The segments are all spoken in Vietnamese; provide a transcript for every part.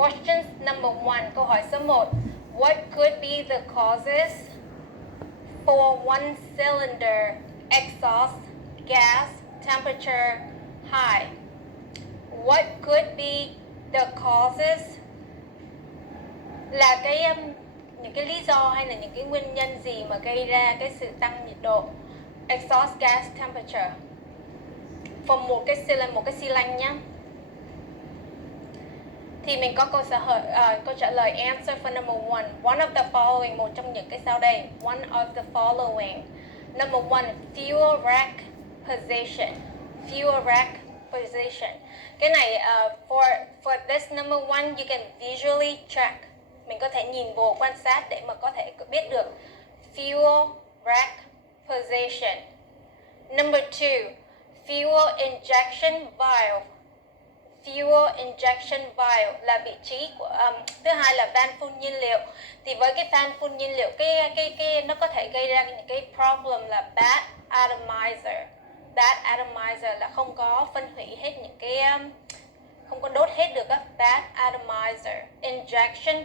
Question number 1, câu hỏi số 1. What could be the causes for one cylinder exhaust gas temperature high? What could be the causes là những cái lý do hay là những cái nguyên nhân gì mà gây ra cái sự tăng nhiệt độ exhaust gas temperature for một cái xi lanh nhé. Thì mình có câu trả lời answer for number 1. One of the following, một trong những cái sau đây. One of the following. Number 1, fuel rack position. Fuel rack position. Cái này for this number 1 you can visually check. Mình có thể nhìn vô quan sát để mà có thể biết được fuel rack position. Number 2, fuel injection valve. Fuel injection valve là vị trí của thứ hai là van phun nhiên liệu. Thì với cái van phun nhiên liệu cái nó có thể gây ra những cái problem là bad atomizer. Bad atomizer là không có phân hủy hết những cái không có đốt hết được á. Bad atomizer. Injection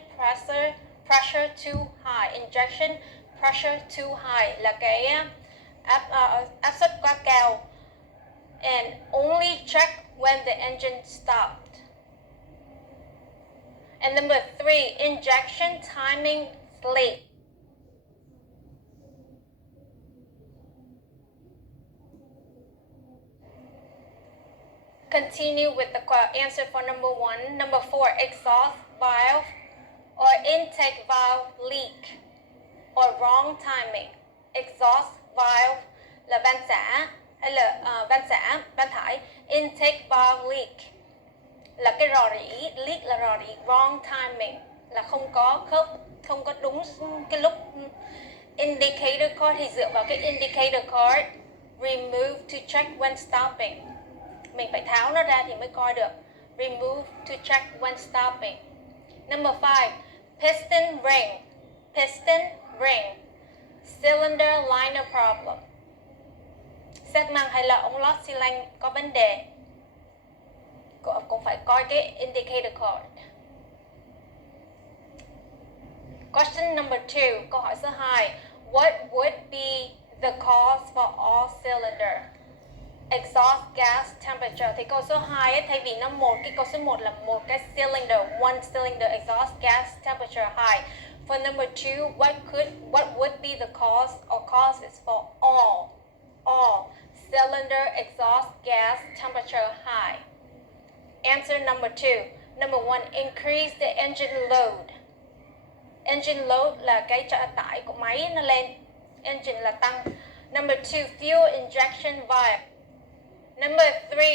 pressure too high. Injection pressure too high là cái áp suất quá cao. And only check when the engine stopped. And number 3, injection timing late. Continue with the answer for number 1. Number 4, exhaust valve or intake valve leak or wrong timing. Exhaust valve là van xả hay là van thải. Intake valve leak là cái rò rỉ, leak là rò rỉ. Wrong timing là không có khớp, không có đúng cái lúc. Indicator card thì dựa vào cái indicator card. Remove to check when stopping. Mình phải tháo nó ra thì mới coi được. Remove to check when stopping. Number 5, piston ring. Piston ring. Cylinder liner problem. Xét măng hay là ống lót xi lanh có vấn đề, cũng phải coi cái indicator card. Question number 2, câu hỏi số 2. What would be the cause for all cylinder exhaust gas temperature? Thì câu số 2 ấy, thay vì nó câu số 1 là một cái cylinder, one cylinder exhaust gas temperature high. For number 2, what would be the cause or causes for all cylinder exhaust gas temperature high? Answer number 2. Number 1, increase the engine load. Engine load là cái tải của máy nó lên. Engine là tăng. Number 2, fuel injection valve. Number 3,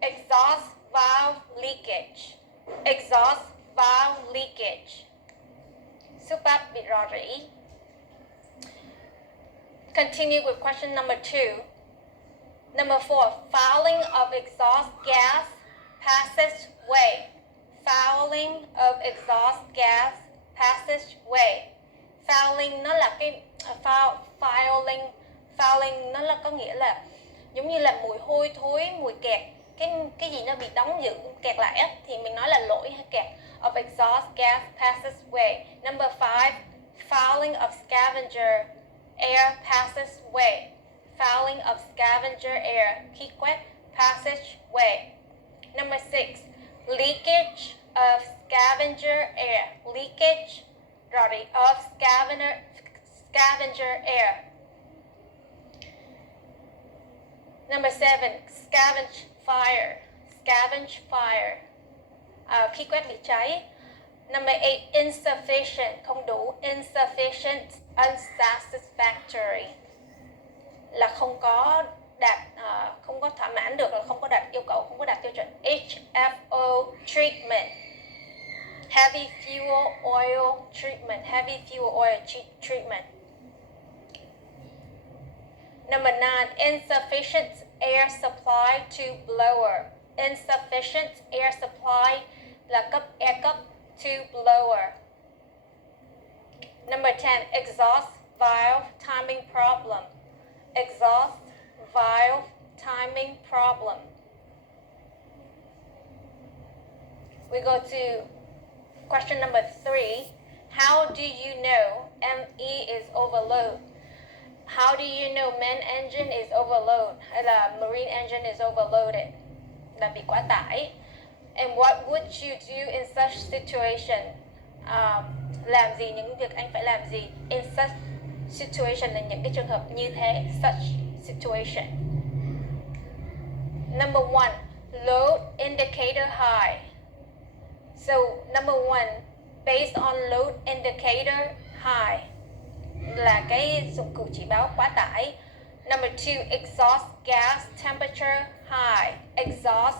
exhaust valve leakage. Exhaust valve leakage. Xúc áp bị rò rỉ. Continue with question number 2. Number 4, fouling of exhaust gas passageway. Fouling of exhaust gas passageway. Fouling nó là cái fouling nó là có nghĩa là giống như là mùi hôi thối, mùi kẹt, cái gì nó bị đóng giữ kẹt lại á, thì mình nói là lỗi hay kẹt. Of exhaust gas passageway. Number 5, fouling of scavenger air passageway. Fouling of scavenger air, khí quét, passageway. Number 6, leakage of scavenger air. Leakage of scavenger air. Number 7, scavenge fire. Scavenge fire. Khí quét bị cháy. Number 8, insufficient, không đủ. Insufficient, unsatisfactory là không có đạt, không có thỏa mãn được, là không có đạt yêu cầu, không có đạt tiêu chuẩn. HFO treatment. Heavy fuel oil treatment. Heavy fuel oil treatment. Number 9, insufficient air supply to blower. Insufficient air supply là air cấp to blower. Number 10, exhaust valve timing problem. Exhaust valve timing problem. We go to Question number 3. How do you know ME is overload? How do you know main engine is overload? Hay là marine engine is overloaded? Là bị quá tải. And what would you do in such situation? Làm gì, những việc anh phải làm gì? In such situation là những cái trường hợp như thế. Such situation. Number 1. Load indicator high. So number 1, based on load indicator high là cái dụng cụ chỉ báo quá tải. Number 2, exhaust gas temperature high. Exhaust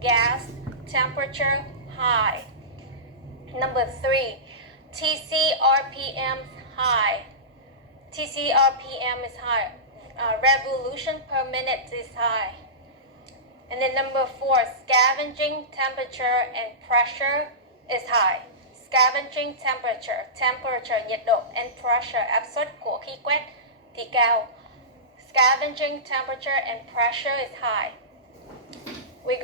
gas temperature high. Number 3, TC RPM high. TC RPM is high. Revolution per minute is high. And then number 4, scavenging temperature and pressure is high. Scavenging temperature nhiệt độ, and pressure áp suất của khí quét thì cao. Scavenging temperature and pressure is high. We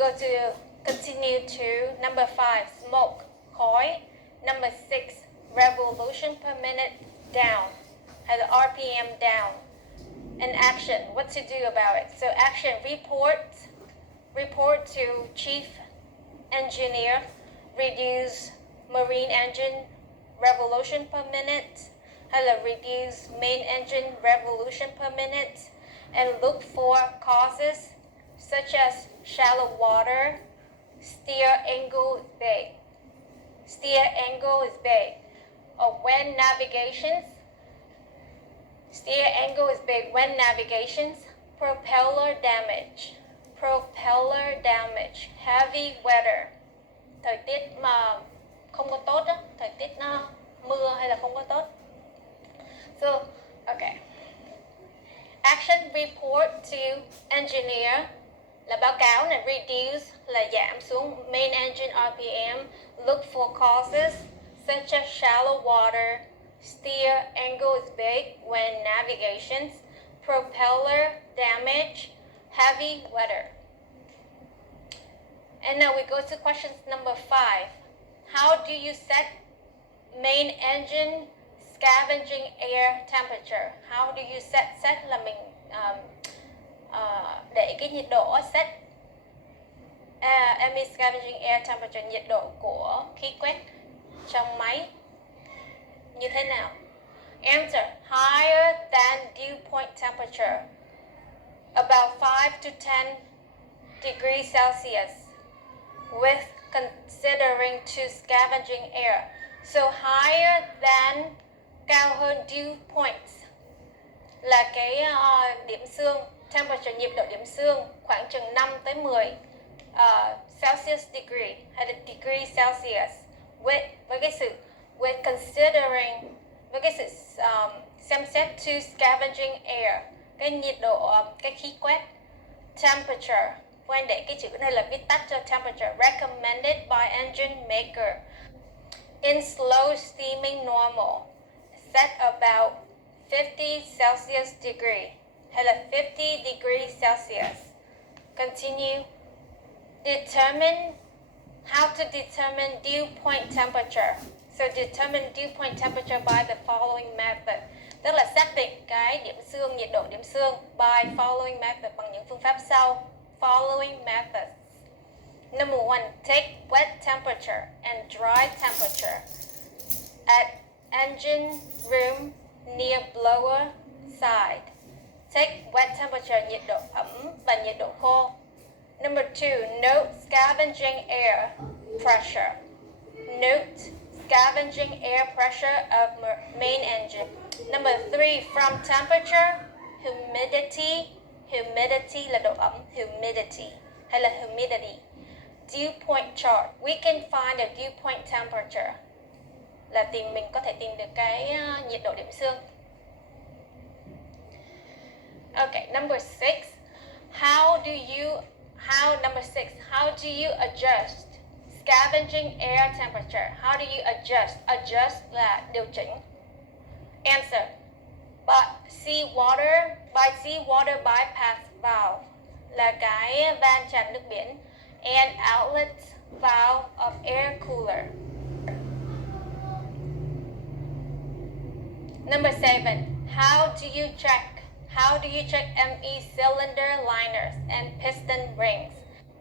continue to number 5, smoke, khói. Number 6, revolution per minute down, hay là RPM down. And action, what to do about it? So action, report to chief engineer, reduce marine engine revolution per minute, hay là reduce main engine revolution per minute, and look for causes such as shallow water, steer angle is big, or when navigations, steer angle is big when navigations, propeller damage, heavy weather, thời tiết mà không có tốt đó, thời tiết nó mưa hay là không có tốt. So, okay. Action, report to engineer là báo cáo này, reduce là giảm xuống main engine RPM, look for causes such as shallow water, steer angle is big when navigations, propeller damage, heavy weather. And now we go to question number 5. How do you set main engine scavenging air temperature? How do you set là mình để cái nhiệt độ set ME scavenging air temperature, nhiệt độ của khí quét trong máy như thế nào? Answer, higher than dew point temperature, about 5 to 10 degrees Celsius, with considering to scavenging air. So higher than, cao hơn dew points là cái điểm xương, temperature nhiệt độ điểm xương khoảng chừng 5 tới 10 Celsius degree hay là degree Celsius, với cái sự considering, với cái sự xem xét to scavenging air, cái nhiệt độ, cái khí quét. Temperature, quên để cái chữ này là viết tắt cho temperature, recommended by engine maker. In slow steaming normal, set about 50 Celsius degree hay là 50 degrees Celsius. Continue. How to determine dew point temperature. So determine dew point temperature by the following method. Tức là xác định cái điểm xương, nhiệt độ điểm xương by following method, bằng những phương pháp sau. Following methods. Number 1, take wet temperature and dry temperature at engine room near blower side. Take wet temperature, nhiệt độ ẩm và nhiệt độ khô. Number 2, note scavenging air pressure. Note scavenging air pressure of main engine. Number 3, from temperature, humidity là độ ẩm, humidity hay là humidity. Dew point chart, we can find the dew point temperature là mình có thể tìm được cái nhiệt độ điểm xương. Okay, number 6, how do you adjust scavenging air temperature? How do you adjust? Adjust là điều chỉnh. Answer, by seawater bypass valve là cái van tràn nước biển, and outlet valve of air cooler. Number 7. How do you check ME cylinder liners and piston rings?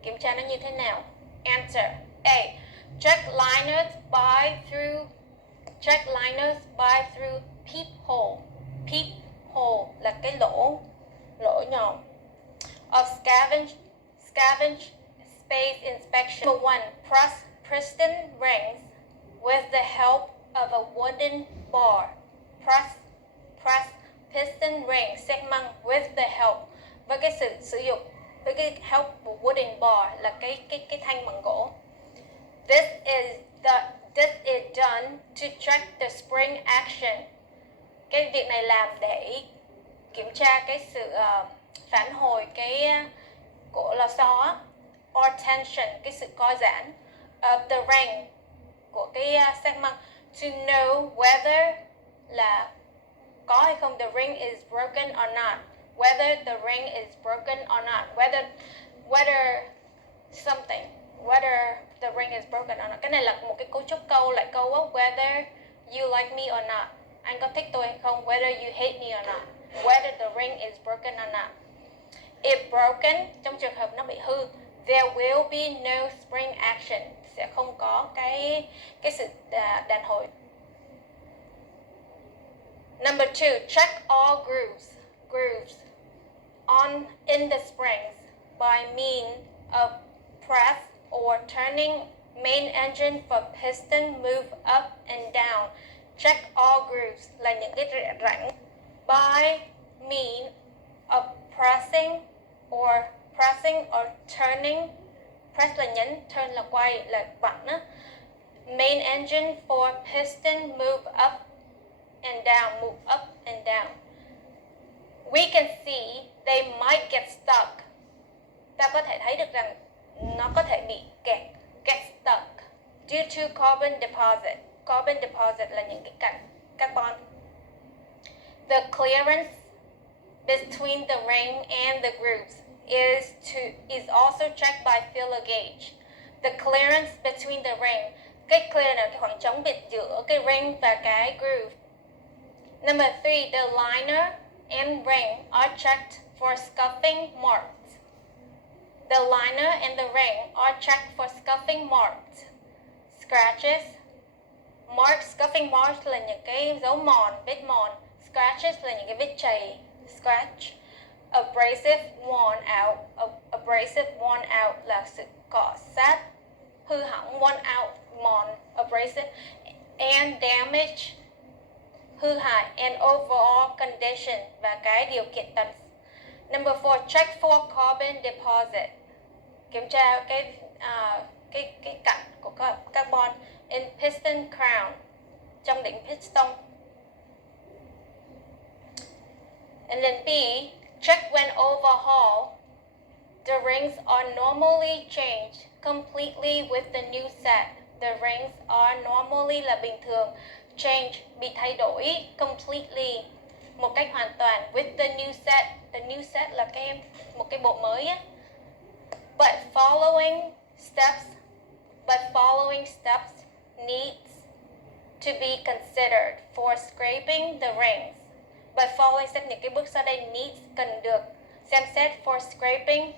Kiểm tra nó như thế nào? Answer. A. Check liners by through peephole. Peephole là cái lỗ nhỏ. Of scavenge space inspection. Number 1. Press piston rings with the help of a wooden bar. Press piston ring xếp măng with the help, với cái sự sử dụng, với cái help của wooden bar là cái thanh bằng gỗ. This is done to check the spring action. Cái việc này làm để kiểm tra cái sự phản hồi của lò xo, or tension, cái sự co giãn of the ring của cái xếp măng, to know whether là có hay không, the ring is broken or not, whether the ring is broken or not, whether the ring is broken or not. Cái này là một cái cấu trúc câu, lại câu á, whether you like me or not, anh có thích tôi hay không, whether you hate me or not, whether the ring is broken or not. If broken, trong trường hợp nó bị hư, there will be no spring action, sẽ không có cái sự đàn hồi. Number 2, check all grooves in the springs by means of press or turning main engine for piston move up and down. Check all grooves là những cái rãnh. By means of pressing or turning. Press là nhấn, turn là quay, là vặn á. Main engine for piston move up and down, move up and down. We can see they might get stuck. Ta có thể thấy được rằng nó có thể bị kẹt, get stuck, due to carbon deposit. Carbon deposit là những cái cặn carbon. The clearance between the ring and the grooves is also checked by filler gauge. The clearance between the ring, cái clear là khoảng trống biệt giữa cái ring và cái groove. Number 3, the liner and ring are checked for scuffing marks. The liner and the ring are checked for scuffing marks. Scratches. Scuffing marks là những cái dấu mòn, vết mòn. Scratches là những cái vết chày, scratch. Abrasive worn out là sự cọ sát, hư hỏng, worn out, mòn, abrasive. And damage, hư hại, and overall condition, và cái điều kiện tầm. Number 4, check for carbon deposit. Kiểm tra cái cặn của carbon in piston crown, trong đỉnh piston. And then B, check when overhaul. The rings are normally changed completely with the new set. The rings are normally là bình thường, change bị thay đổi, completely một cách hoàn toàn, with the new set. The new set là một cái bộ mới á. But following steps needs to be considered for scraping the rings. But following steps, những cái bước sau đây needs, cần được xem xét, for scraping,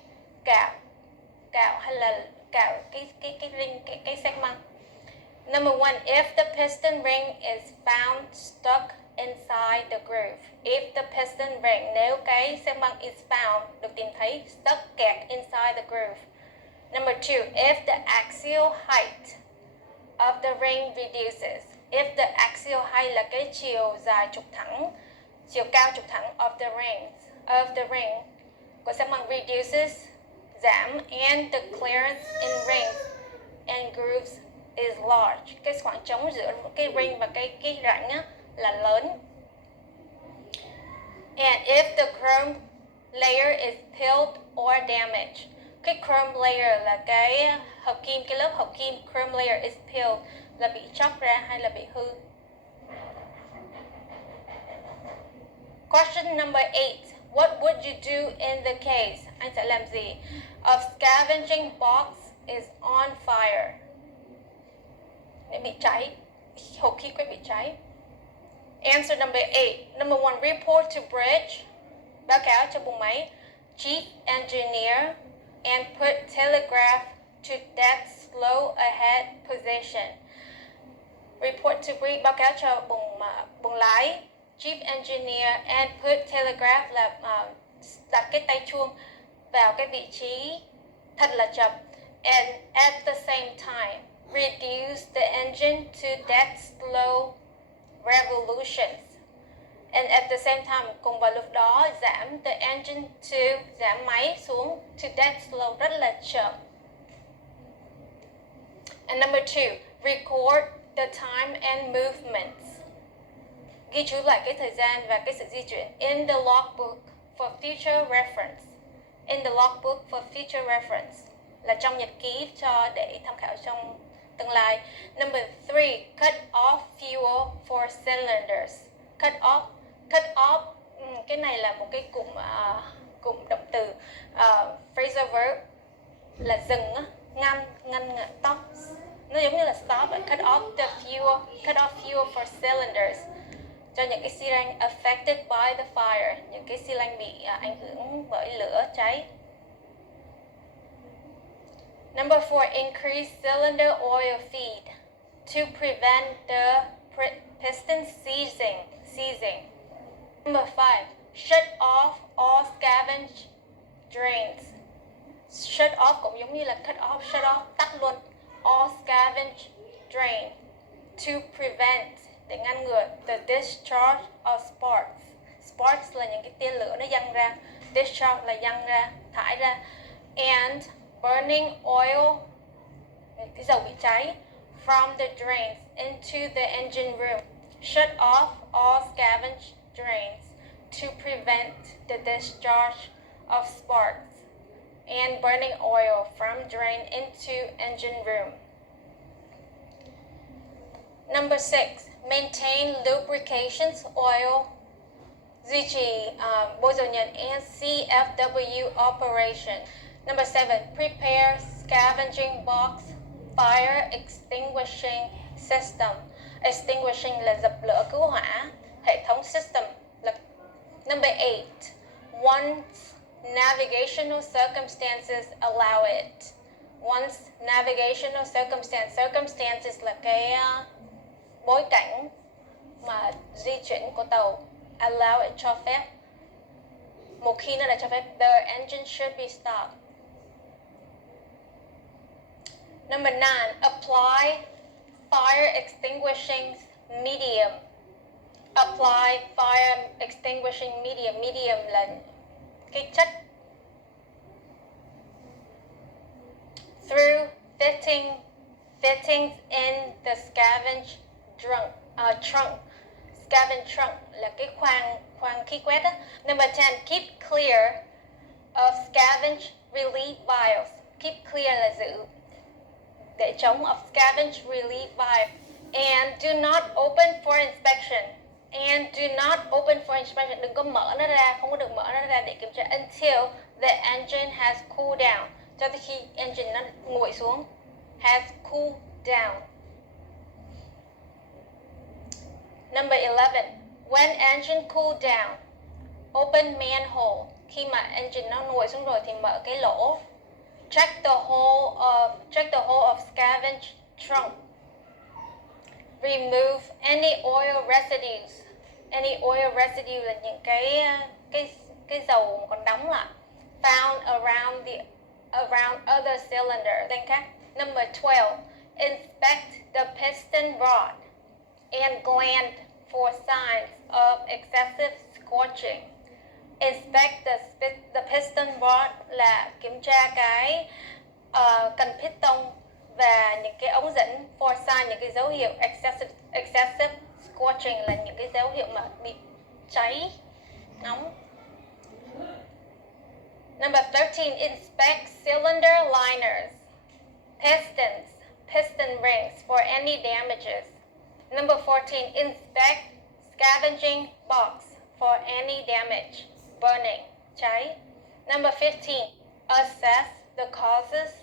cạo hay là cạo cái ring, cái xi măng. Number 1, if the piston ring is found stuck inside the groove. If the piston ring, nếu cái xi măng is found, được tìm thấy, stuck, kẹt, inside the groove. Number 2, if the axial height of the ring reduces. If the axial height là cái chiều dài trục thẳng, chiều cao trục thẳng of the ring của xi măng reduces, giảm, and the clearance in rings and grooves is large. Cái khoảng trống giữa cái ring và cái rãnh á, là lớn. And if the chrome layer is peeled or damaged. Cái chrome layer là cái hợp kim, cái lớp hợp kim, chrome layer is peeled là bị chóc ra hay là bị hư. Question number 8. What would you do in the case? Anh sẽ làm gì? Of scavenging box is on fire. Để bị cháy, hộp khí quyển bị cháy. Answer number 8. Number 1, report to bridge. Báo cáo cho buồng máy. Chief engineer and put telegraph to that slow ahead position. Report to bridge, báo cáo cho buồng lái. Chief engineer and put telegraph là đặt cái tay chuông vào cái vị trí thật là chậm. And at the same time, reduce the engine to that slow revolutions. And at the same time, cùng vào lúc đó giảm the engine to, giảm máy xuống to that slow, rất là chậm. And number 2, record the time and movements. Ghi chú lại cái thời gian và cái sự di chuyển in the logbook for future reference. In the logbook for future reference là trong nhật ký để tham khảo trong tương lai. Number 3, cut off fuel for cylinders. Cut off, cái này là một cái cụm động từ phrasal verb là dừng, ngăn stop. Nó giống như là stop, cut off fuel for cylinders, cho những cái xi lanh affected by the fire, những cái xi lanh bị ảnh hưởng bởi lửa cháy. Number 4, increase cylinder oil feed to prevent the piston seizing. Number 5, shut off all scavenge drains. Shut off cũng giống như là cut off, shut off, tắt luôn. All scavenge drain to prevent, để ngăn ngừa the discharge of sparks. Sparks là những cái tia lửa nó văng ra. Discharge là văng ra, thải ra. And burning oil, cái dầu bị cháy, from the drains into the engine room. Shut off all scavenge drains to prevent the discharge of sparks and burning oil from drain into engine room. Number 6, maintain lubrication oil, duy trì bôi dầu nhờn and CFW operation. Number 7, prepare scavenging box fire extinguishing system. Extinguishing là dập lửa cứu hỏa, hệ thống system là. Number 8, once navigational circumstances allow it. Once navigational circumstances là cái bối cảnh mà di chuyển của tàu, allow it, cho phép. Một khi nó đã cho phép, the engine should be stopped. Number 9, apply fire extinguishing medium. Apply fire extinguishing medium. Medium là cái chất. Through fittings in the scavenge trunk. Scavenge trunk là cái khoang khí quét á. Number 10, keep clear of scavenge relief vials. Keep clear là giữ, để chống of scavenge relief vials. And do not open for inspection. And do not open for inspection. Đừng có mở nó ra, không có được mở nó ra để kiểm tra until the engine has cooled down. Cho tới khi engine nó nguội xuống. Has cooled down. Number 11, when engine cooled down, open manhole. Khi mà engine nó nguội xuống rồi thì mở cái lỗ. Check the hole of scavenge trunk. Remove any oil residues. Any oil residue là những cái dầu còn đóng lại. Found around other cylinder. Tên khác. Number 12, inspect the piston rod and gland for signs of excessive scorching. Inspect the piston rod là kiểm tra cái cần piston và những cái ống dẫn, for sign những cái dấu hiệu excessive scorching là những cái dấu hiệu mà bị cháy nóng. Number 13, inspect cylinder liners, pistons, piston rings for any damages. Number 14, inspect scavenging box for any damage, burning, cháy. Number 15, assess the causes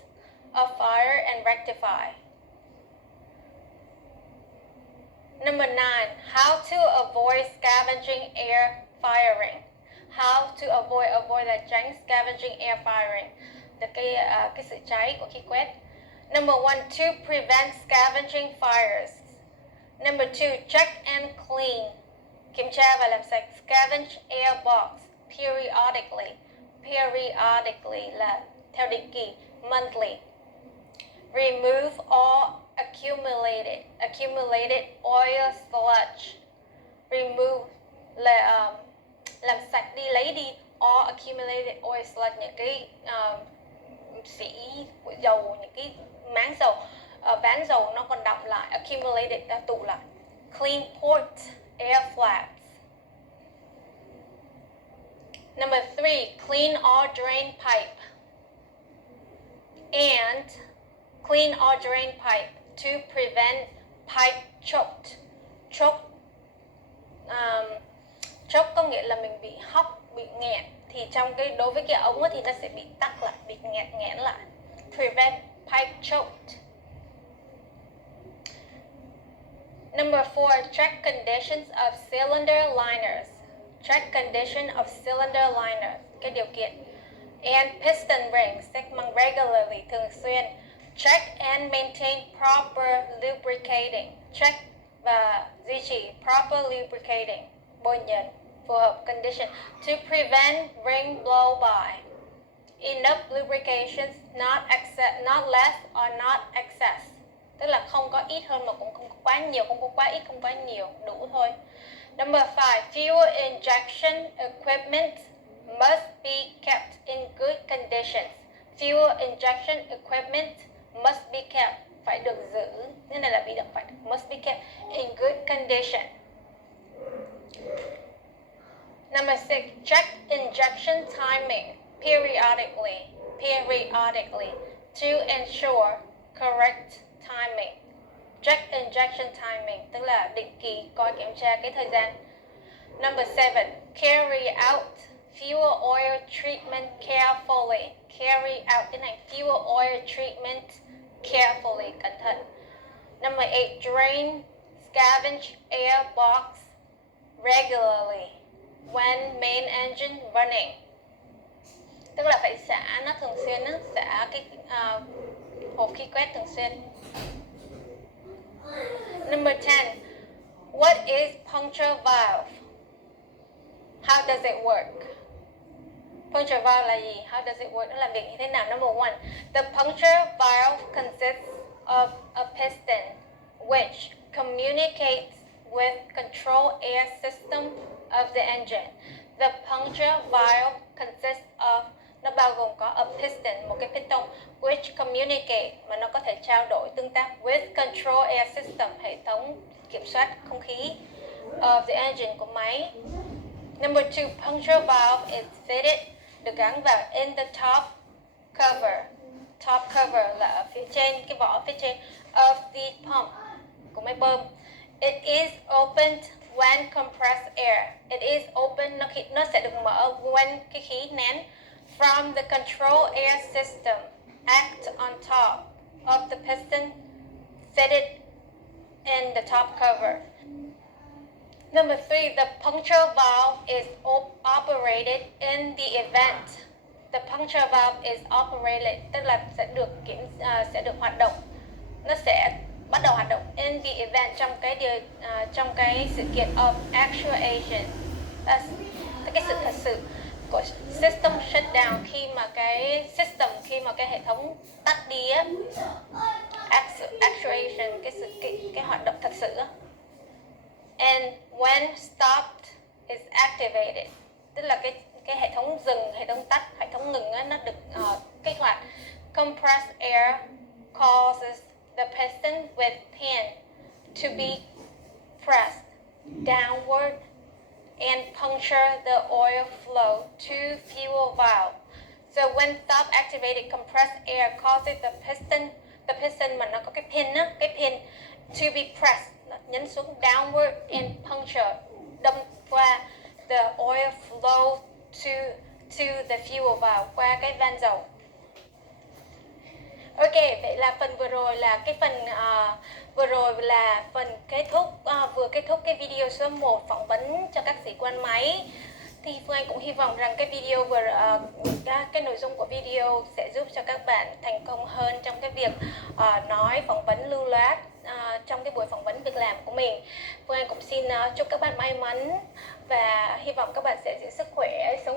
of fire and rectify. Number 9, how to avoid scavenging air firing. How to avoid là tránh scavenging air firing, là cái sự cháy của khí quét. Number 1, to prevent scavenging fires. Number 2, check and clean. Kiểm tra và làm sạch scavenge air box periodically. Periodically là theo định kỳ, monthly. Remove all accumulated oil sludge. Remove là làm sạch đi, lấy đi all accumulated oil sludge, những cái xỉ của dầu, những cái máng dầu, ván dầu nó còn đọng lại, accumulated đã tụ lại. Clean port air flaps. Number 3, clean all drain pipe. And clean all drain pipe to prevent pipe choked. Choke có nghĩa là mình bị hóc, bị nghẹn. Thì trong đối với cái ống thì nó sẽ bị tắc lại, bị nghẹn lại. Prevent pipe choked. Number 4, check conditions of cylinder liners. Check condition of cylinder liners, cái điều kiện. And piston rings, check bằng regularly, thường xuyên. Check and maintain proper lubricating. Check và duy trì proper lubricating, bôi nhờn phù hợp condition. To prevent ring blow by. Enough lubrication, not less or not excess. Tức là không có ít hơn mà cũng không có quá nhiều, không có quá ít, không quá nhiều, đủ thôi. Number 5, fuel injection equipment must be kept in good conditions. Fuel injection equipment must be kept, phải được giữ. Thế này là bị động phải, must be kept in good condition. Number 6, check injection timing periodically to ensure correct timing. Check injection timing, tức là định kỳ coi kiểm tra cái thời gian. Number 7, carry out fuel oil treatment carefully. Carry out, cái này fuel oil treatment carefully, cẩn thận. Number 8, drain scavenge air box regularly when main engine running. Tức là phải xả nó thường xuyên, xả cái hộp khí quét thường xuyên. Number 10, what is puncture valve? How does it work? Puncture valve là gì? How does it work? Nó làm việc như thế nào? Number 1, the puncture valve consists of a piston which communicates with control air system of the engine. The puncture valve consists of, nó bao gồm có a piston, một cái piston, which communicate, mà nó có thể trao đổi, tương tác with control air system, hệ thống kiểm soát không khí of the engine của máy. Number 2, puncture valve is fitted, được gắn vào in the top cover. Top cover là ở phía trên, cái vỏ phía trên of the pump, của máy bơm. It is opened when compressed air. It is open, nó sẽ được mở when cái khí nén from the control air system act on top of the piston fitted in the top cover. Number 3, the puncture valve is operated in the event. The puncture valve is operated, tức là sẽ được hoạt động. Nó sẽ bắt đầu hoạt động in the event, trong cái sự kiện of actuation. Cái sự thật sự của system shutdown, khi mà cái hệ thống tắt đi á, actuation, cái hoạt động thật sự á. And when stopped is activated, tức là cái hệ thống dừng, hệ thống tắt, hệ thống ngừng á, nó được kích hoạt. Compressed air causes the piston with pin to be pressed downward and puncture the oil flow to fuel valve. So when stop activated, compressed air causes the piston mà nó có cái pin á, cái pin to be pressed, nhấn xuống downward and puncture, đâm qua the oil flow to the fuel valve, qua cái van dầu. Ok, vậy là phần vừa rồi là cái phần vừa rồi là phần kết thúc vừa kết thúc cái video số 1 phỏng vấn cho các sĩ quan máy. Thì Phương Anh cũng hy vọng rằng cái video cái nội dung của video sẽ giúp cho các bạn thành công hơn trong cái việc nói phỏng vấn lưu loát trong cái buổi phỏng vấn việc làm của mình. Phương Anh cũng xin chúc các bạn may mắn và hy vọng các bạn sẽ giữ sức khỏe, sống